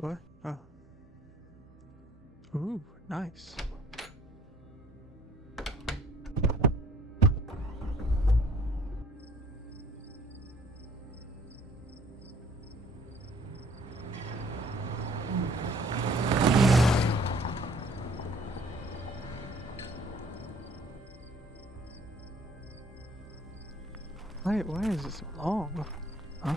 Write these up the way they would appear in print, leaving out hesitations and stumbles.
What? Oh. Ooh, nice. Why is it so long? Huh?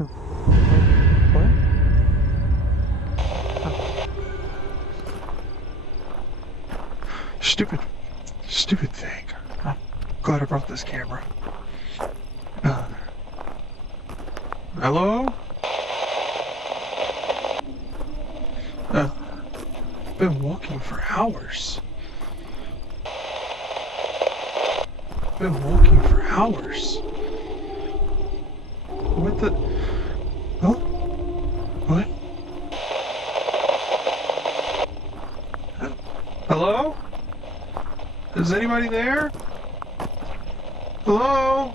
Oh. What? Oh. Stupid thing. I'm glad I brought this camera. Hello? Been walking for hours. What the? Oh? What? Hello? Is anybody there? Hello?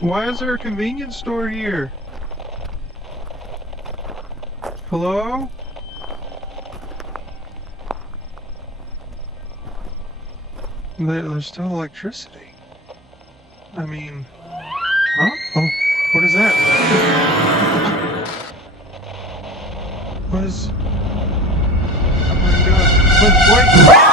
Why is there a convenience store here? Hello? There's still electricity. I mean... Huh? Oh, what is that? What is... Oh my god. Wait!